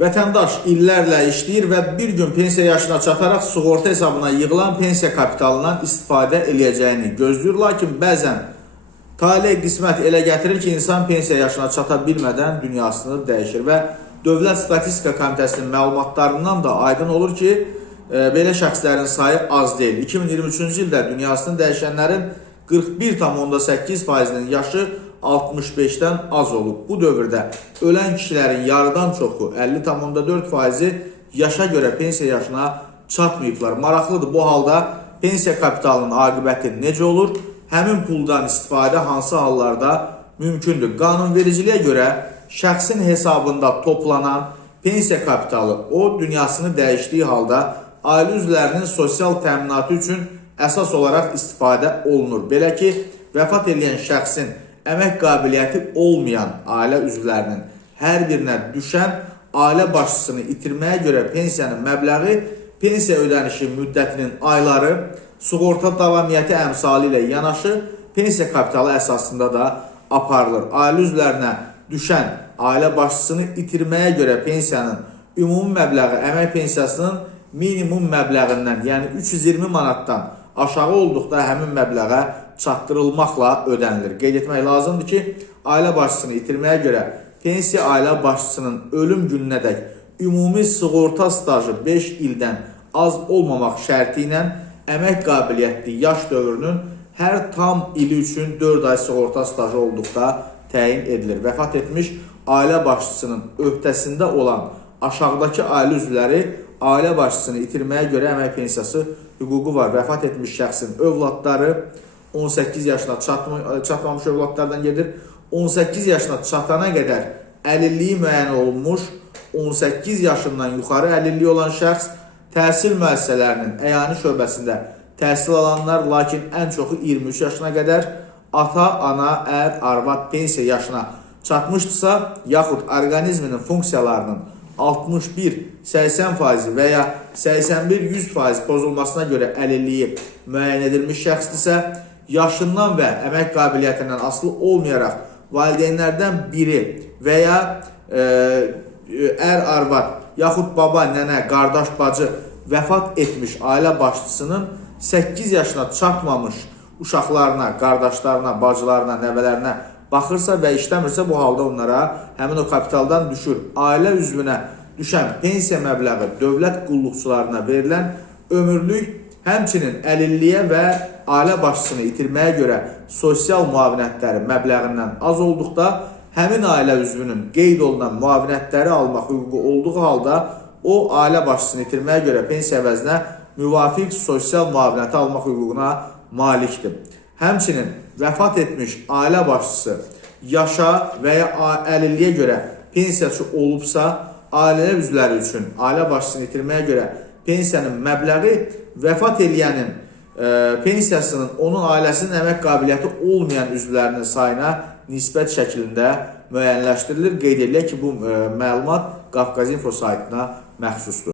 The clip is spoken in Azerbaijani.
Vətəndaş illərlə işləyir və bir gün pensiya yaşına çataraq sığorta hesabına yığılan pensiya kapitalından istifadə eləyəcəyini gözləyir. Lakin bəzən talih qismət elə gətirir ki, insan pensiya yaşına çata bilmədən dünyasını dəyişir və Dövlət Statistika Komitəsinin məlumatlarından da aydın olur ki, belə şəxslərin sayı az deyil. 2023-cü ildə dünyasını dəyişənlərin 41,8%-nin yaşı 65-dən az olub. Bu dövrdə ölən kişilərin yarıdan çoxu 50,4%-i yaşa görə pensiya yaşına çatmayıblar. Maraqlıdır, bu halda pensiya kapitalının aqibəti necə olur? Həmin puldan istifadə hansı hallarda mümkündür? Qanunvericiliyə görə şəxsin hesabında toplanan pensiya kapitalı o dünyasını dəyişdiyi halda ailə üzvlərinin sosial təminatı üçün əsas olaraq istifadə olunur. Belə ki, vəfat edən şəxsin əmək qabiliyyəti olmayan ailə üzvlərinin hər birinə düşən ailə başçısını itirməyə görə pensiyanın məbləği pensiya ödənişi müddətinin ayları, sığorta davamiyyəti əmsalı ilə yanaşı pensiya kapitalı əsasında da aparılır. Ailə üzvlərinə düşən ailə başçısını itirməyə görə pensiyanın ümumi məbləği əmək pensiyasının minimum məbləğindən, yəni 320 manatdan aşağı olduqda həmin məbləğə çatdırılmaqla ödənilir. Qeyd etmək lazımdır ki, ailə başçısını itirməyə görə pensiya ailə başçısının ölüm gününədək ümumi sığorta stajı 5 ildən az olmamaq şərti ilə əmək qabiliyyətli yaş dövrünün hər tam ili üçün 4 ay sığorta stajı olduqda təyin edilir. Vəfat etmiş ailə başçısının öhdəsində olan aşağıdakı ailə üzvləri ailə başçısını itirməyə görə əmək pensiyası hüququ var. Vəfat etmiş şəxsin övladları 18 yaşına çatmamış övladlardan gedir. 18 yaşına çatana qədər əlilliyi müəyyən olunmuş, 18 yaşından yuxarı əlilliyi olan şəxs təhsil müəssisələrinin əyani şöbəsində təhsil alanlar, lakin ən çoxu 23 yaşına qədər ata, ana, ər, arvad pensiya yaşına çatmışdırsa, yaxud orqanizminin funksiyalarının 61-80% və ya 81-100% pozulmasına görə əlilliyi müəyyən edilmiş şəxsdirsə, yaşından və əmək qabiliyyətindən asılı olmayaraq valideynlərdən biri və ya ər, arvad, yaxud baba, nənə, qardaş, bacı vəfat etmiş ailə başçısının 8 yaşına çatmamış uşaqlarına, qardaşlarına, bacılarına, nəvələrinə baxırsa və işləmirsə, bu halda onlara həmin o kapitaldan düşür. Ailə üzvünə düşən pensiya məbləği dövlət qulluqçularına verilən ömürlük, həmçinin əlilliyə və ailə başçısını itirməyə görə sosial müavinətləri məbləğindən az olduqda, həmin ailə üzvünün qeyd olunan müavinətləri almaq hüququ olduğu halda, o ailə başçısını itirməyə görə pensiya əvəzinə müvafiq sosial müavinəti almaq hüququna malikdir. Həmçinin vəfat etmiş ailə başçısı yaşa və ya əlilliyə görə pensiyaçı olubsa, ailə üzvləri üçün ailə başçısını itirməyə görə pensiyanın məbləği vəfat eləyənin pensiyasının onun ailəsinin əmək qabiliyyəti olmayan üzvlərinin sayına nisbət şəklində müəyyənləşdirilir. Qeyd edilək ki, bu məlumat Qafqaz Info saytına məxsusdur.